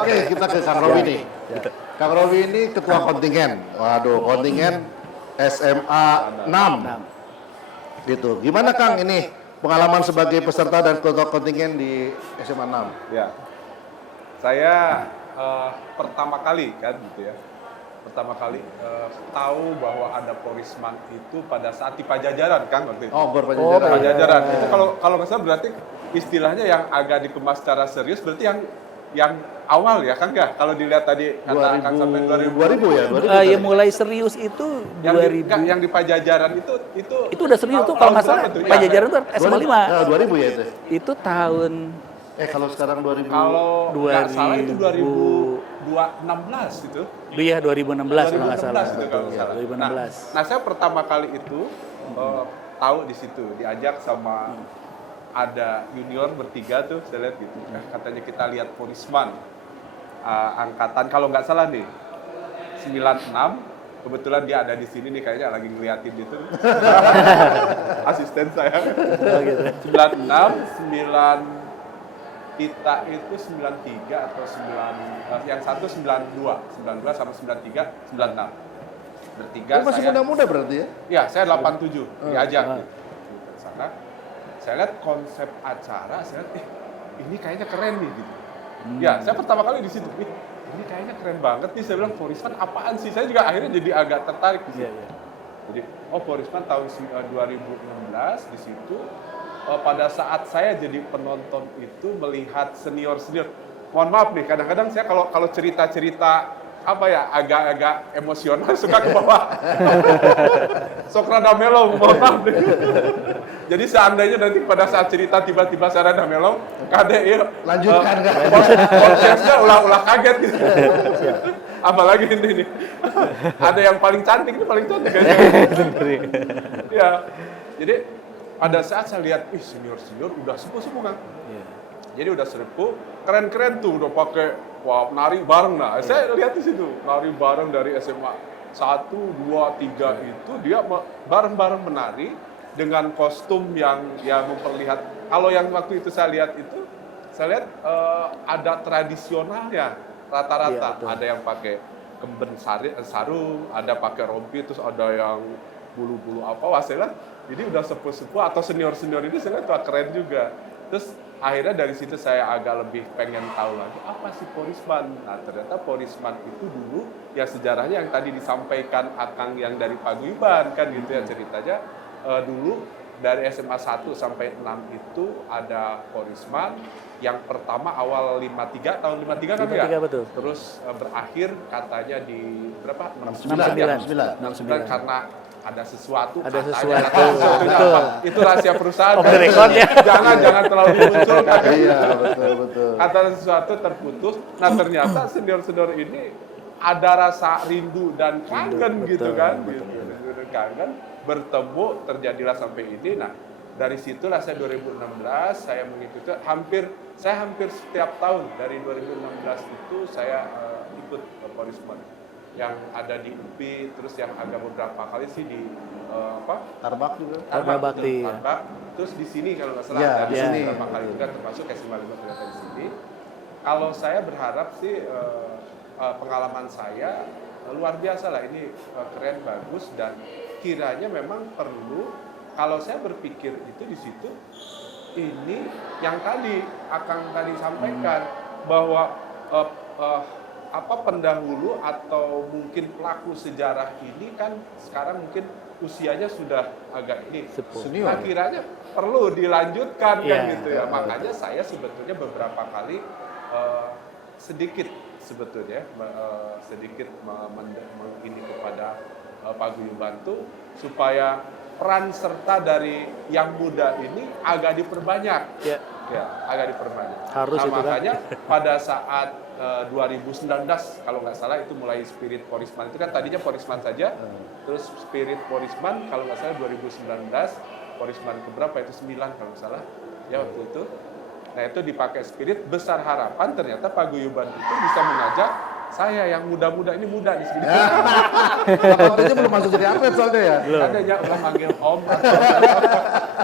Oke, kita ke Kang Robi nih. Kang Robi ini ketua kontingen. Waduh, kontingen SMA 6. Gitu. Gimana Kang ini pengalaman sebagai peserta dan ketua kontingen di SMA 6? Ya, saya pertama kali kan gitu ya. Pertama kali tahu bahwa ada Porisman itu pada saat di Pajajaran kan waktu itu. Oh, berpajajaran. Pajajaran. Itu kalau nggak salah berarti istilahnya yang agak dikemas secara serius berarti yang awal ya kan nggak? Kalau dilihat tadi kata Kang sampai 2000 ya? 2000 Ya mulai serius itu 2000. yang di Pajajaran itu Itu udah serius tuh kalau nggak salah. Pajajaran tuh SMA 5. 2000 ya itu? Itu tahun Kalau sekarang 2000. kalau nggak salah itu 2016 gitu. Iya 2016 kalau nggak salah. Itu kalau nggak salah. 2016. Nah, saya pertama kali itu tahu di situ, diajak sama ada junior bertiga tuh, saya lihat gitu. Katanya kita lihat Porisman angkatan kalau nggak salah nih 96. Kebetulan dia ada di sini nih kayaknya lagi ngeliatin gitu. Asisten saya. Oh, gitu. 96, kita itu 93 atau 9, yang satu 92 sama 93, 96. Bertiga Masih saya, muda-muda berarti ya? ya saya 87 diajak gitu. Ke sana. Saya lihat konsep acara, saya lihat, ini kayaknya keren nih gitu. Ya, saya pertama kali di situ, ini kayaknya keren banget nih. Saya bilang Porisman apaan sih? Saya juga akhirnya jadi agak tertarik di situ. Jadi, Porisman tahun 2016 di situ. Pada saat saya jadi penonton itu melihat senior-senior. Mohon maaf nih, kadang-kadang saya kalau cerita-cerita apa ya agak-agak emosional suka ke bawah. Sok rada melong, mohon maaf nih. Jadi seandainya nanti pada saat cerita tiba-tiba saya rada melong, kade ya Lanjutkan kan? podcastnya ulah kaget gitu. Apalagi ini nih. Ada yang paling cantik, ini paling cantik kan? Ya, jadi pada saat saya lihat, senior-senior udah sepuh-sepuh kan. Jadi udah sepuh, keren-keren tuh, udah pakai nari bareng. Nah, saya lihat di situ, nari bareng dari SMA 1, 2, 3 itu dia bareng-bareng menari dengan kostum yang memperlihat. Kalau yang waktu itu saya lihat ada tradisionalnya rata-rata. Ada yang pakai kemben sarung, ada pakai rompi, terus ada yang bulu-bulu apa, wasilah. Jadi udah sepuh-sepuh atau senior-senior ini saya lihat keren juga. Terus akhirnya dari situ saya agak lebih pengen tahu lagi apa sih Porisman. Nah ternyata Porisman itu dulu ya sejarahnya yang tadi disampaikan Akang yang dari Paguyuban kan gitu ya ceritanya. Dulu dari SMA 1 sampai 6 itu ada Porisman. Yang pertama awal 53 tahun 53 kan ya? Betul. Terus berakhir katanya di berapa? 69 karena ada sesuatu. Betul. Itu rahasia perusahaan. Off the record ya. Jangan terlalu dimunculkan. Iya, betul. Kata sesuatu terputus. Nah ternyata senior-senior ini ada rasa rindu dan kangen gitu kan. Rindu dan kangen. Bertemu terjadilah sampai ini. Nah dari situlah saya 2016 saya mengikuti saya hampir setiap tahun dari 2016 itu saya ikut Porisman. Yang ada di UPI, terus yang agak beberapa kali sih di Tarbak juga. Tarbak Bakti. Tarbak. Terus di sini kalau nggak salah Ya, di sini beberapa kali juga termasuk SMA 5 ternyata di sini. Kalau saya berharap sih pengalaman saya luar biasa lah, ini keren, bagus, dan kiranya memang perlu. Kalau saya berpikir itu di situ, ini yang tadi Akang tadi sampaikan bahwa pendahulu atau mungkin pelaku sejarah ini kan sekarang mungkin usianya sudah agak ini senior. Nah, kiranya perlu dilanjutkan kan gitu ya. Makanya saya sebetulnya beberapa kali sedikit mengini kepada Paguyuban tuh supaya peran serta dari yang muda ini agak diperbanyak. Ya, agak diperbanyak. Harus itu makanya pada saat 2019 kalau nggak salah itu mulai Spirit Porisman itu kan tadinya Porisman saja, terus Spirit Porisman kalau nggak salah 2019 Porisman keberapa itu 9 kalau nggak salah ya waktu itu. Nah itu dipakai Spirit, besar harapan ternyata Paguyuban itu bisa mengajak saya yang muda-muda ini muda di sini. 87 belum masuk jadi atlet soalnya ya. Ada yang udah manggil om atau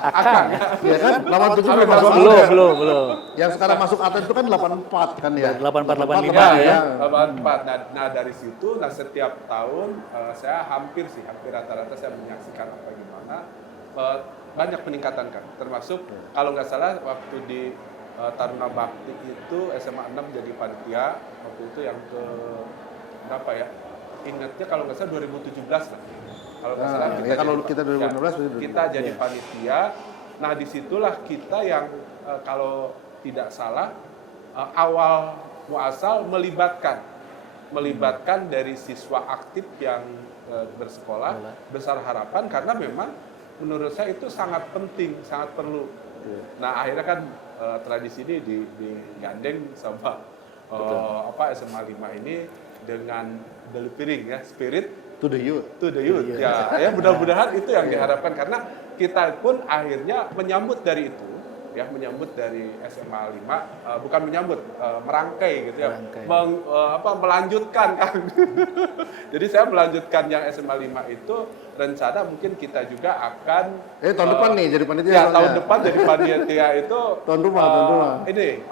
akang. Iya kan? 87 belum Belum, masuk Belum, atlet. belum. Yang sekarang masuk atlet itu kan 84 kan ya. 84, 85 Ya, ya. 84. Nah, dari situ, setiap tahun saya hampir rata-rata saya menyaksikan apa gimana banyak peningkatan kan. Termasuk kalau nggak salah waktu di Taruna Bakti itu SMA 6 jadi panitia waktu itu yang ke berapa ya? Ingatnya kalau nggak salah 2017 lah. Kalau nggak salah ya kalau kita 2016 kita jadi panitia. Nah disitulah kita yang kalau tidak salah awal muasal melibatkan dari siswa aktif yang bersekolah besar harapan karena memang menurut saya itu sangat penting, sangat perlu. Nah akhirnya kan tradisi ini digandeng sama SMA 5 ini dengan delivering ya spirit to the youth. Ya mudah-mudahan itu yang diharapkan karena kita pun akhirnya menyambut dari itu ya, menyambut dari SMA 5 bukan menyambut merangkai gitu ya. Melanjutkan kan. Jadi saya melanjutkan yang SMA 5 itu rencana mungkin kita juga akan Tahun depan nih jadi panitia. ya tahun depan jadi panitia itu Tahun rumah. ini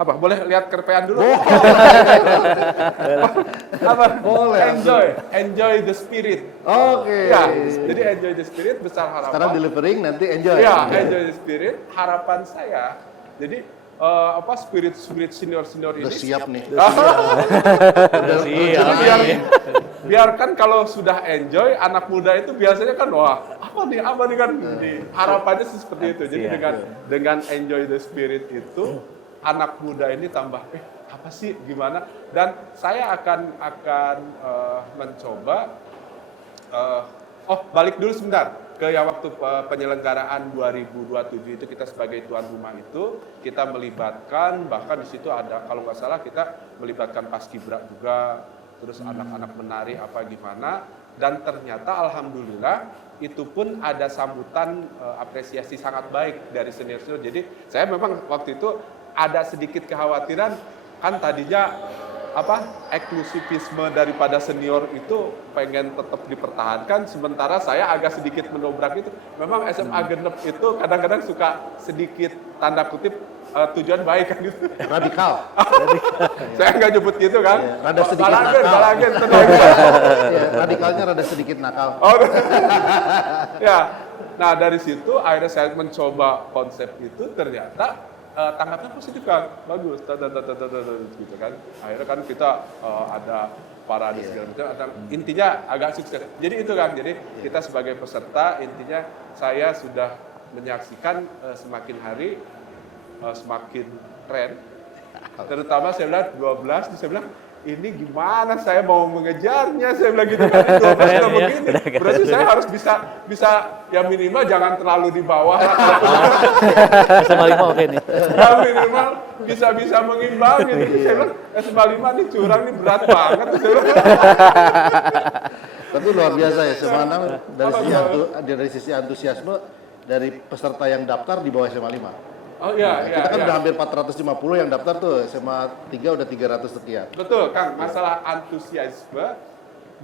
apa boleh lihat kerpean dulu? Boleh. Enjoy the spirit. Oke. Ya, jadi enjoy the spirit besar harapan. Sekarang delivering nanti enjoy. Ya, enjoy the spirit. Harapan saya, jadi spirit senior ini. Udah siap nih. Iya. Biarkan kalau sudah enjoy, anak muda itu biasanya kan apa nih kan harapannya sih seperti itu. Jadi dengan enjoy the spirit itu anak muda ini tambah apa sih gimana? Dan saya akan mencoba balik dulu sebentar ke yang waktu penyelenggaraan 2027 itu kita sebagai tuan rumah itu kita melibatkan bahkan di situ ada kalau nggak salah kita melibatkan paskibra juga terus anak-anak menari apa gimana dan ternyata alhamdulillah itu pun ada sambutan apresiasi sangat baik dari senior-senior. Jadi saya memang waktu itu ada sedikit kekhawatiran kan tadinya eksklusivisme daripada senior itu pengen tetap dipertahankan sementara saya agak sedikit mendobrak itu memang SMA genep itu kadang-kadang suka sedikit tanda kutip tujuan baik kan gitu Radikal. saya nggak nyebut gitu kan Rada sedikit balagen nakal. Ya, radikalnya rada sedikit nakal. Ya nah dari situ akhirnya saya mencoba konsep itu ternyata tanggapan positif kan, bagus, gitu kan. Akhirnya kan kita ada parade segala macam. Intinya agak sukses. Jadi itu kan, jadi kita sebagai peserta intinya saya sudah menyaksikan semakin hari semakin keren. Terutama saya bilang 12, saya bilang ini gimana saya mau mengejarnya, saya bilang gitu kan, 12 udah begini, berarti saya harus bisa ya minimal jangan terlalu di bawah lah. SMA 5 oke nih. Ya minimal bisa mengimbangi. Saya bilang SMA 5 nih curang nih berat banget. Tapi luar biasa ya SMA 6 dari sisi antusiasme dari peserta yang daftar di bawah SMA 5. Oh iya, Kita kan udah hampir 450 yang daftar tuh, SMA 3 udah 300 sekian. Betul, Kang. Masalah antusiasme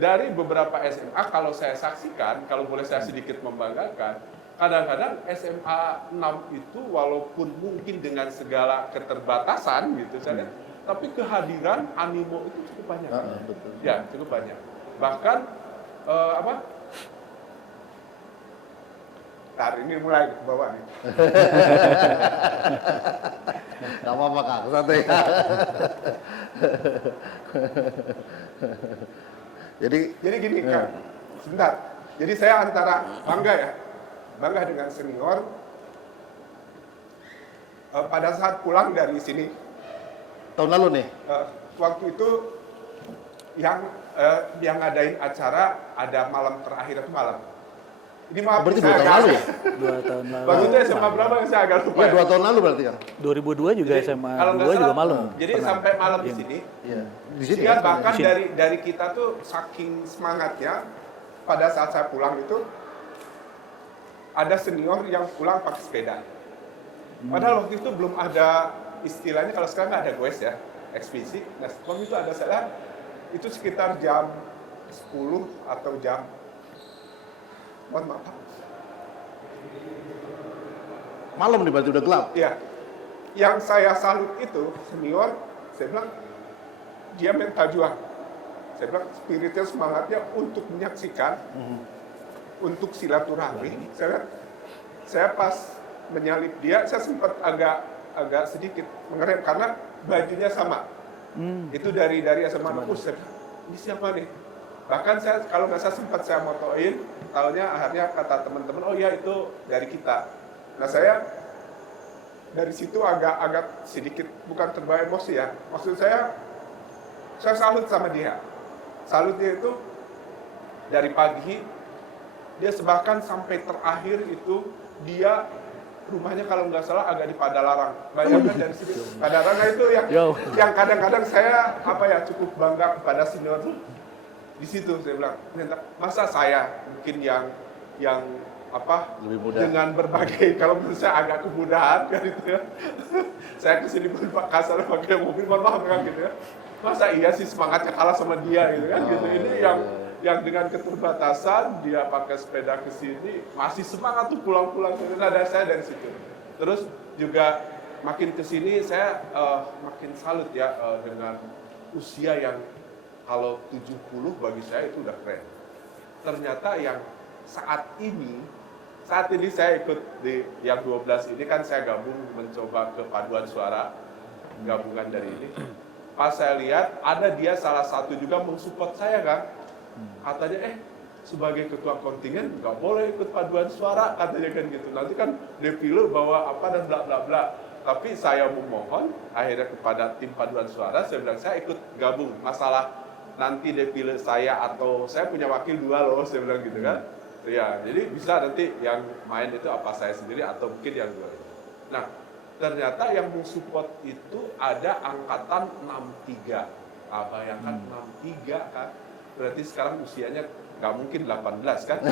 dari beberapa SMA kalau saya saksikan, kalau boleh saya sedikit membanggakan, kadang-kadang SMA 6 itu walaupun mungkin dengan segala keterbatasan gitu saya lihat, tapi kehadiran animo itu cukup banyak. Betul. Ya, cukup banyak. Bahkan ini mulai ke bawah nih. Gak apa-apa Kak, santai. Jadi gini Kang, sebentar. Jadi saya antara bangga dengan senior. Pada saat pulang dari sini, Tahun lalu nih? waktu itu yang ngadain acara ada malam terakhir itu malam. Ini maaf, Berarti 2 saya tahun agak- lalu ya? 2 tahun lalu. Waktu itu SMA berapa yang saya agak lupa Iya, ya? 2 tahun lalu berarti kan? 2002 juga Jadi, SMA kalau nggak 2 juga salah, malam. Jadi sampai malam di sini. Iya. Di sini Sehingga kan? bahkan Di sini. dari kita tuh saking semangatnya pada saat saya pulang itu ada senior yang pulang pakai sepeda. Padahal waktu itu belum ada istilahnya kalau sekarang nggak ada goes ya. ekspisik. Nah, waktu itu ada saya itu sekitar jam 10 atau jam, mohon maaf, Malam nih berarti udah gelap. ya, yang saya salut itu senior, saya bilang dia mental juang. Saya bilang spiritnya, semangatnya untuk menyaksikan, untuk silaturahmi. Saya pas menyalip dia, saya sempat agak sedikit mengerem karena bajunya sama. Itu dari SMA Nupus. Saya bilang, ini siapa nih? Bahkan saya kalau nggak salah sempat saya motoin, tahunya akhirnya kata teman-teman, oh iya itu dari kita. Nah saya dari situ agak sedikit bukan terbawa emosi ya. Maksud saya salut sama dia. Salutnya itu dari pagi dia bahkan sampai terakhir itu dia rumahnya kalau nggak salah agak di Padalarang. Bayangkan dari situ Padalarang itu yang kadang-kadang saya cukup bangga kepada senior tuh. Di situ saya bilang, masa saya mungkin yang lebih mudah dengan berbagai, kalau menurut saya agak kemudahan kan itu ya. Saya kesini pun Pak kasar pakai mobil, mohon maaf kan gitu ya. Masa iya sih semangatnya kalah sama dia gitu kan gitu. Ini yang dengan keterbatasan dia pakai sepeda ke sini masih semangat tuh pulang-pulang. Ada saya dari situ. Terus juga makin ke sini saya makin salut ya dengan usia yang kalau 70 bagi saya itu udah keren. Ternyata yang saat ini saya ikut di yang 12 ini kan saya gabung mencoba ke paduan suara gabungan dari ini. Pas saya lihat ada dia salah satu juga mensupport saya kan. Katanya sebagai ketua kontingen nggak boleh ikut paduan suara katanya kan gitu. Nanti kan defile bawa apa dan bla bla bla. Tapi saya memohon akhirnya kepada tim paduan suara, saya bilang saya ikut gabung. Masalah nanti defile saya atau saya punya wakil 2 loh, saya bilang gitu kan. Ya, jadi bisa nanti yang main itu apa saya sendiri atau mungkin yang 2. Nah, ternyata yang mensupport itu ada angkatan 63. Bayangkan 63 kan. Berarti sekarang usianya nggak mungkin 18 kan? 16.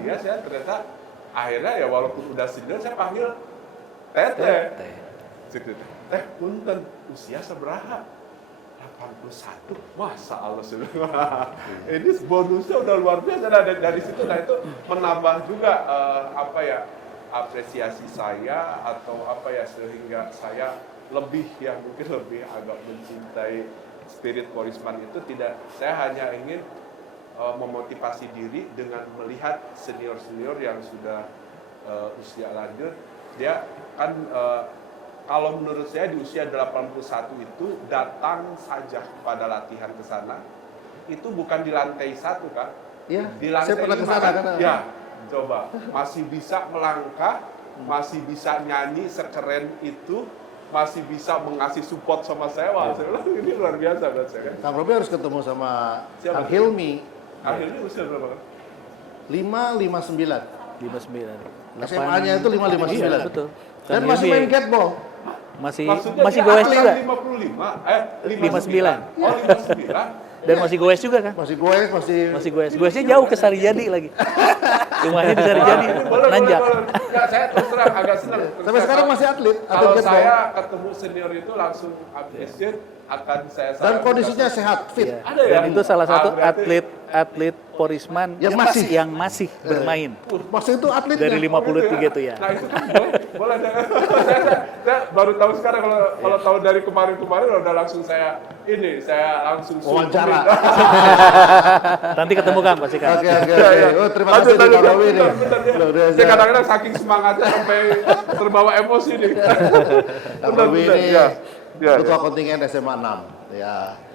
Dia saya ternyata akhirnya ya walaupun udah senior saya panggil Tete. Punten, usia seberapa? 81. Masa Allah subhanahu. Ini bonusnya udah luar biasa dari situ. Nah itu menambah juga apresiasi saya atau sehingga saya mungkin lebih agak mencintai spirit Porisman itu. Saya hanya ingin memotivasi diri dengan melihat senior-senior yang sudah usia lanjut. Dia kan kalau menurut saya di usia 81 itu datang saja pada latihan ke sana itu bukan di lantai 1 kan? Iya. Di lantai Saya pernah ke sana kan. Ya, coba masih bisa melangkah, masih bisa nyanyi sekeren itu, masih bisa mengasih support sama saya. Wah, saya bilang ini luar biasa buat saya kan. Kang Robi harus ketemu sama Siapa? Kang Hilmi. Kang Hilmi usia berapa kan? 559. 59. SMA-nya itu 559. Iya, betul. Dan Kang masih Hilmi main catball. masih Maksudnya goes dia juga. 55, 59. Oh, 59. Dan masih goes juga kan? Masih goes, Masih goes. Goesnya jauh ke Sarijadi lagi. Rumahnya di Sarijadi. Boleh. Nanjak. Ya, saya terus terang agak senang. Sampai sekarang masih atlet Kalau catball. saya ketemu senior itu langsung appreciate, akan saya Dan kondisinya sehat, fit. Iya. Ada ya? Dan itu salah satu Berarti- atlet Porisman Yang masih. bermain Maksudnya itu atletnya. dari 53 itu ya. Nah itu kan boleh. saya baru tahu sekarang kalau tahu dari kemarin udah langsung saya langsung Wawancara. Nanti ketemu Kang pasti Kang. Oke. Oh, terima kasih Kang Robi nih. Saya kadang-kadang saking semangatnya sampai terbawa emosi nih. Kang Robi ini Ya. ketua kontingen SMA 6. Ya.